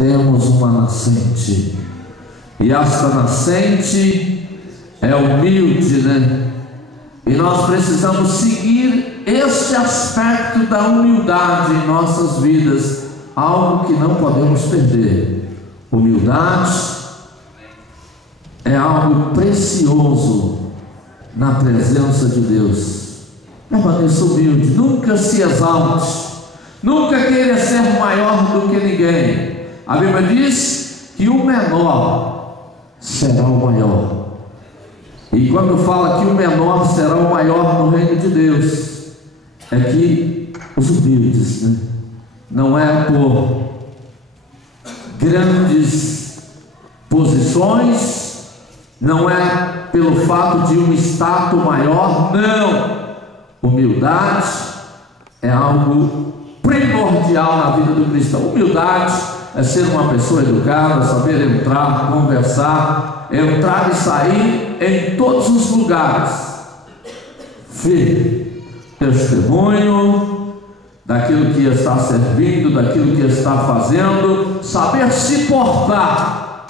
temos uma nascente, e esta nascente é humilde, né? E nós precisamos seguir este aspecto da humildade em nossas vidas, algo que não podemos perder. Humildade é algo precioso na presença de Deus. Permaneça humilde, nunca se exalte, nunca queira ser maior do que ninguém. A Bíblia diz que o menor será o maior. E quando fala que o menor será o maior no reino de Deus, é que os humildes, né? Não é por grandes posições, não é pelo fato de um status maior, não. Humildade é algo primordial na vida do cristão. Humildade é ser uma pessoa educada, saber entrar, conversar, entrar e sair em todos os lugares. Firme, testemunho daquilo que está servindo, daquilo que está fazendo, saber se portar.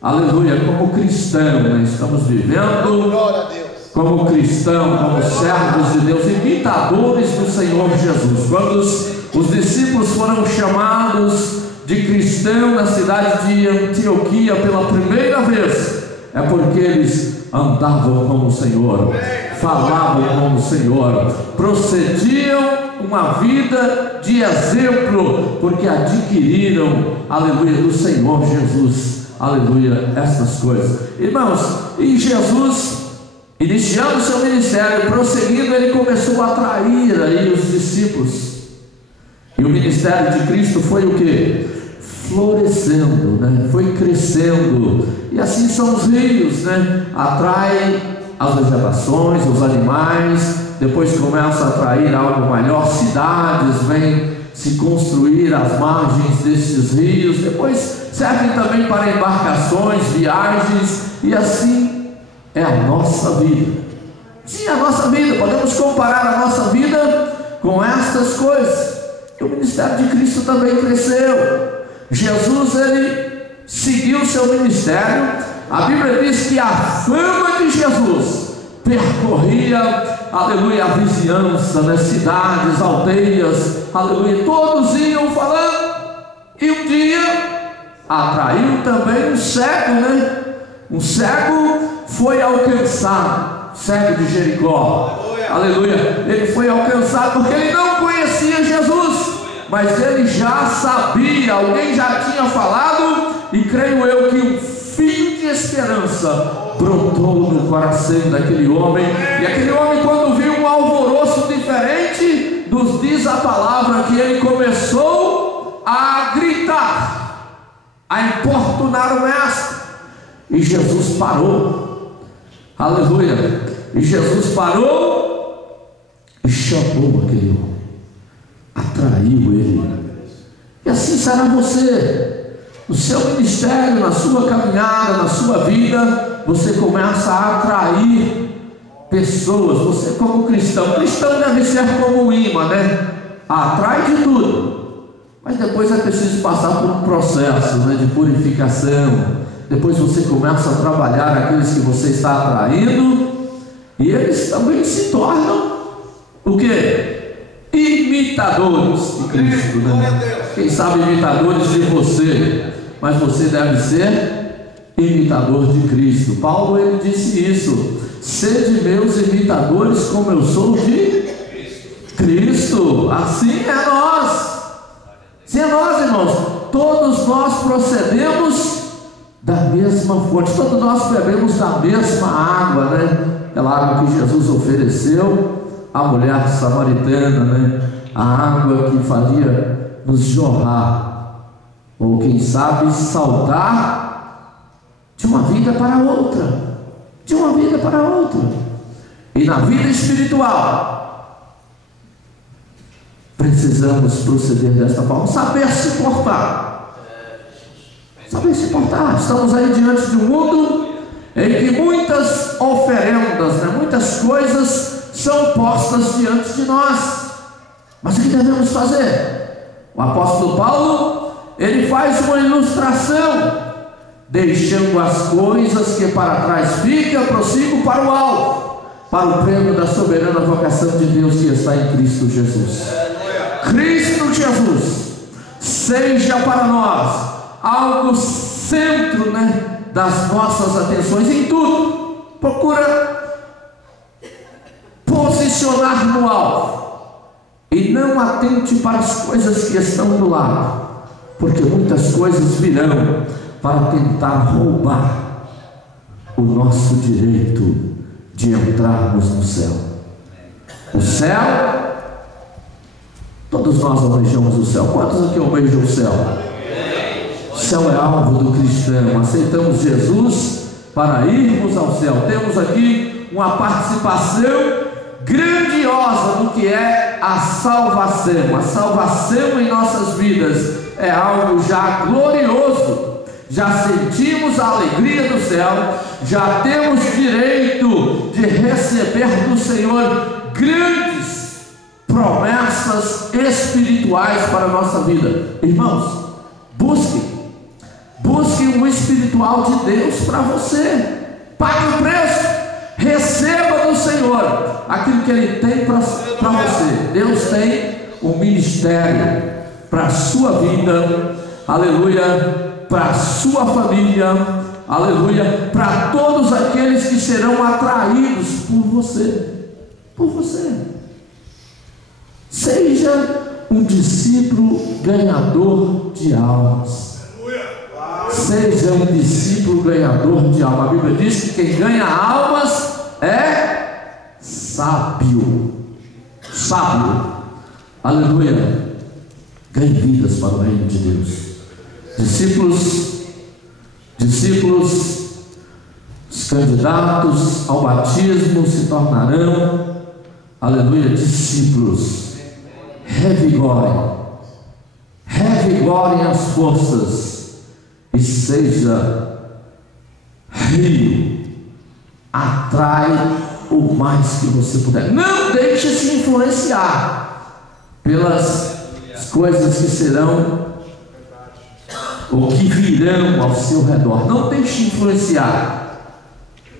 Aleluia, como cristão, né? Estamos vivendo como cristão, como servos de Deus, imitadores do Senhor Jesus. Quando os discípulos foram chamados de cristão na cidade de Antioquia pela primeira vez, é porque eles andavam como o Senhor, falavam como o Senhor, procediam uma vida de exemplo, porque adquiriram, aleluia, do Senhor Jesus, aleluia, essas coisas. Irmãos, e Jesus, iniciando seu ministério, prosseguindo, ele começou a atrair aí os discípulos. E o ministério de Cristo foi o que? Florescendo, né? Foi crescendo. E assim são os rios, né? Atrai as vegetações, os animais, depois começa a atrair algo maior, cidades vêm se construir às margens desses rios, depois servem também para embarcações, viagens, e assim é a nossa vida. Sim, a nossa vida, podemos comparar a nossa vida com estas coisas. E o ministério de Cristo também cresceu. Jesus, ele seguiu seu ministério. A Bíblia diz que a fama de Jesus percorria, aleluia, a vizinhança, nas cidades, aldeias, aleluia, todos iam falando. E um dia atraiu também um cego, né? Um cego foi alcançado, cego de Jericó, aleluia. Ele foi alcançado porque ele não conhecia Jesus, mas ele já sabia, alguém já tinha falado, e creio eu que um fio de esperança brotou no coração daquele homem. E aquele homem, quando viu um alvoroço diferente, nos diz a palavra que ele começou a gritar, a importunar o mestre. E Jesus parou, aleluia. E Jesus parou e chamou aquele homem, atraiu ele. E assim será você. No seu ministério, na sua caminhada, na sua vida, você começa a atrair pessoas. Você, como cristão deve ser como um imã, né? Atrai de tudo, mas depois é preciso passar por um processo, né, de purificação. Depois você começa a trabalhar aqueles que você está atraindo, e eles também se tornam o quê? Imitadores de Cristo, né? Quem sabe imitadores de você, mas você deve ser imitador de Cristo. Paulo, ele disse isso: sede meus imitadores como eu sou de Cristo. Assim é nós. Sim, é nós, irmãos. Todos nós procedemos da mesma fonte, todos nós bebemos da mesma água, né? Aquela água que Jesus ofereceu à mulher samaritana, né? A água que faria nos jorrar, ou quem sabe saltar de uma vida para outra, de uma vida para outra. E na vida espiritual precisamos proceder desta forma, saber se portar. Saber se portar. Estamos aí diante de um mundo em que muitas oferendas, né, muitas coisas são postas diante de nós. Mas o que devemos fazer? O apóstolo Paulo, ele faz uma ilustração, deixando as coisas que para trás ficam, prossigo para o alto, para o prêmio da soberana vocação de Deus que está em Cristo Jesus. Cristo Jesus seja para nós algo centro, das nossas atenções em tudo. Procura posicionar no alto e não atente para as coisas que estão do lado, porque muitas coisas virão para tentar roubar o nosso direito de entrarmos no céu. O céu, todos nós almejamos o céu. Quantos aqui almejam o céu? O céu é alvo do cristão. Aceitamos Jesus para irmos ao céu. Temos aqui uma participação grandiosa do que é a salvação. A salvação em nossas vidas é algo já glorioso. Já sentimos a alegria do céu, já temos direito de receber do Senhor grandes promessas espirituais para a nossa vida. Irmãos, busquem o espiritual de Deus para você. Pague o preço, receba do Senhor aquilo que Ele tem para você. Deus tem um ministério para a sua vida, aleluia, para a sua família, aleluia, para todos aqueles que serão atraídos por você. Seja um discípulo ganhador de almas. Seja um discípulo ganhador de almas. A Bíblia diz que quem ganha almas é sábio. Aleluia. Ganhe vidas para o reino de Deus. Discípulos, os candidatos ao batismo se tornarão, aleluia, discípulos. Revigorem as forças e seja rio. Atrai o mais que você puder. Não deixe se influenciar pelas coisas que serão ou que virão ao seu redor. Não deixe influenciar.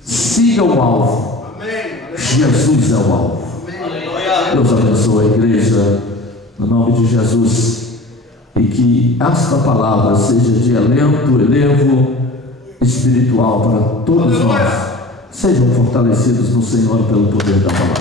Siga o alvo. Jesus é o alvo. Deus abençoe a igreja no nome de Jesus, e que esta palavra seja de elevo espiritual para todos nós. Sejam fortalecidos no Senhor pelo poder da palavra.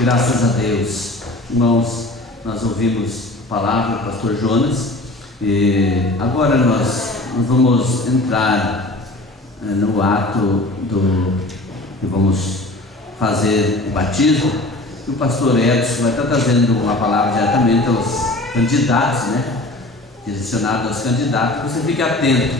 Graças a Deus. Irmãos, nós ouvimos a palavra do pastor Jonas, e agora nós vamos entrar no ato que vamos fazer o batismo. O pastor Edson vai estar trazendo uma palavra diretamente aos candidatos, direcionado aos candidatos. Você fique atento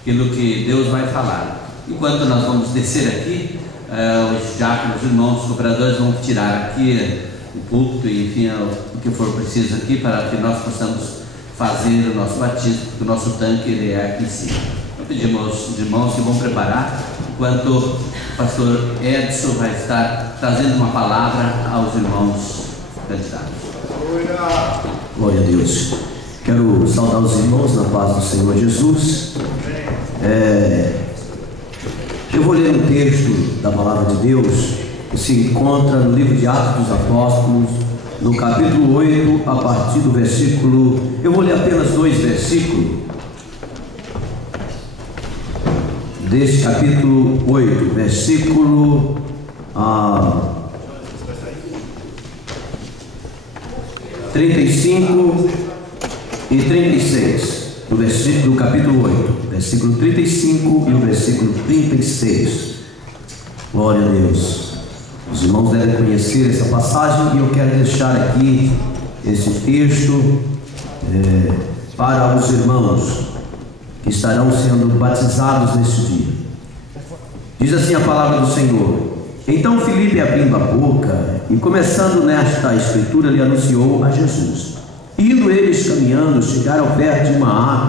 àquilo que Deus vai falar. Enquanto nós vamos descer aqui, os diáconos, os irmãos, os cooperadores vão tirar aqui o púlpito e enfim o que for preciso aqui para que nós possamos fazer o nosso batismo, porque o nosso tanque ele é aqui em cima. Então pedimos aos irmãos que vão preparar, enquanto o pastor Edson vai estar trazendo uma palavra aos irmãos candidatos. Glória a Deus. Quero saudar os irmãos na paz do Senhor Jesus. Eu vou ler um texto da palavra de Deus que se encontra no livro de Atos dos Apóstolos, no capítulo 8, a partir do versículo. Eu vou ler apenas 2 versículos deste capítulo 8, versículo 35 e 36. Do versículo do capítulo 8, versículo 35 e o versículo 36. Glória a Deus. Os irmãos devem conhecer essa passagem e eu quero deixar aqui esse texto para os irmãos que estarão sendo batizados neste dia. Diz assim a palavra do Senhor: Então Filipe, abrindo a boca e começando nesta escritura, lhe anunciou a Jesus. Indo eles caminhando, chegaram perto de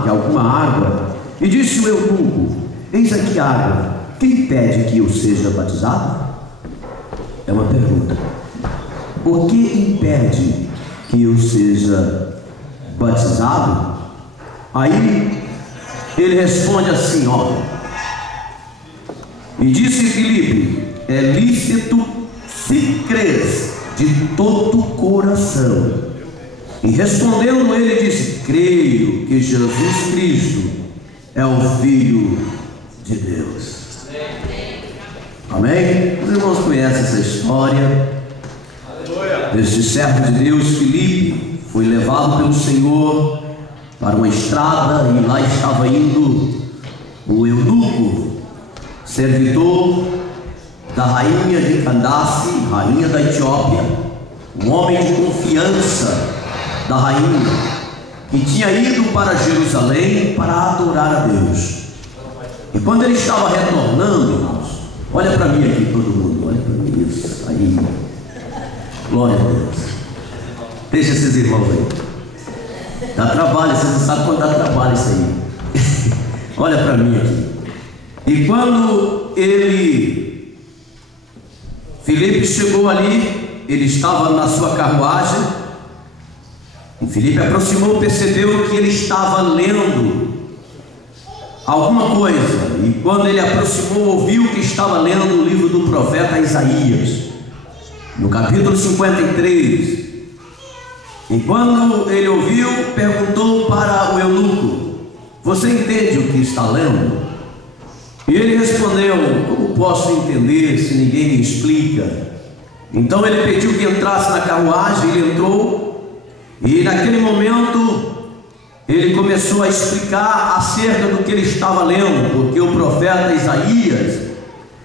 alguma água, e disse o eunuco: Eis aqui água, quem pede que eu seja batizado? É uma pergunta. o que impede que eu seja batizado? Aí ele responde assim, ó. E disse Filipe: é lícito se crês de todo o coração. E respondendo ele disse: creio que Jesus Cristo é o Filho de Deus. Amém? Os irmãos conhecem essa história. Este servo de Deus, Filipe, foi levado pelo Senhor para uma estrada, e lá estava indo o eunuco, servidor da rainha de Candace, rainha da Etiópia, um homem de confiança da rainha, que tinha ido para Jerusalém para adorar a Deus. E quando ele estava retornando, irmãos, olha para mim aqui, todo mundo, olha para mim, isso aí, glória a Deus. Deixa esses irmãos aí, dá trabalho, você não sabe quando dá trabalho isso aí. Olha para mim aqui. E quando Filipe chegou ali, ele estava na sua carruagem, e Filipe aproximou, percebeu que ele estava lendo alguma coisa, e quando ele aproximou, ouviu que estava lendo o livro do profeta Isaías, no capítulo 53. E quando ele ouviu, perguntou para o eunuco: você entende o que está lendo? E ele respondeu: como posso entender se ninguém me explica? Então ele pediu que entrasse na carruagem. Ele entrou, e naquele momento ele começou a explicar acerca do que ele estava lendo, porque o profeta Isaías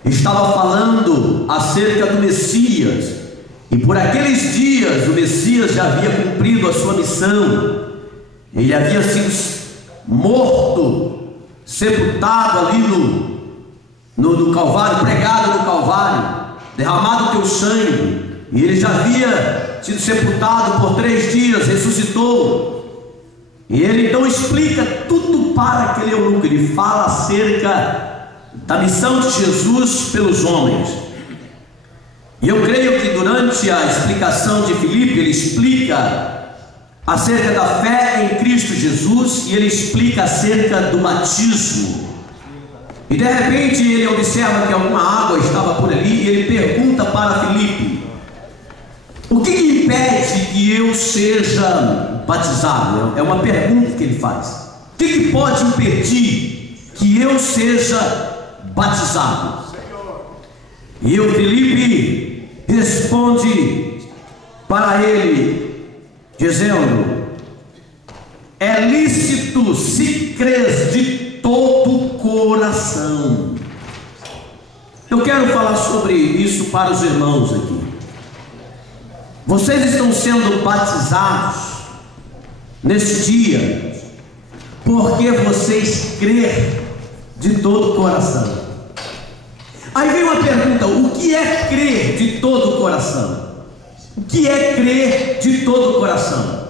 estava falando acerca do Messias, e por aqueles dias o Messias já havia cumprido a sua missão. Ele havia sido morto, sepultado ali no Calvário, pregado no Calvário, derramado o teu sangue, e ele já havia sido sepultado por 3 dias, ressuscitou. E ele então explica tudo para aquele eunuco. Ele fala acerca da missão de Jesus pelos homens. E eu creio que durante a explicação de Filipe, ele explica acerca da fé em Cristo Jesus, e ele explica acerca do batismo. E de repente ele observa que alguma água estava por ali, e ele pergunta para Filipe: o que impede que eu seja batizado? É uma pergunta que ele faz. O que pode impedir que eu seja batizado? E o Filipe responde para ele, dizendo: é lícito se crês de todo o coração. Eu quero falar sobre isso para os irmãos aqui. Vocês estão sendo batizados neste dia porque vocês crêem de todo o coração. Aí vem uma pergunta: o que é crer de todo o coração? O que é crer de todo o coração?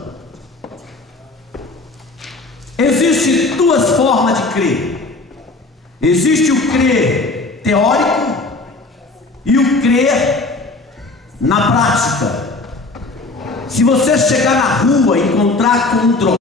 Existem 2 formas de crer. Existe o crer teórico e o crer na prática. Se você chegar na rua e encontrar com um drogado,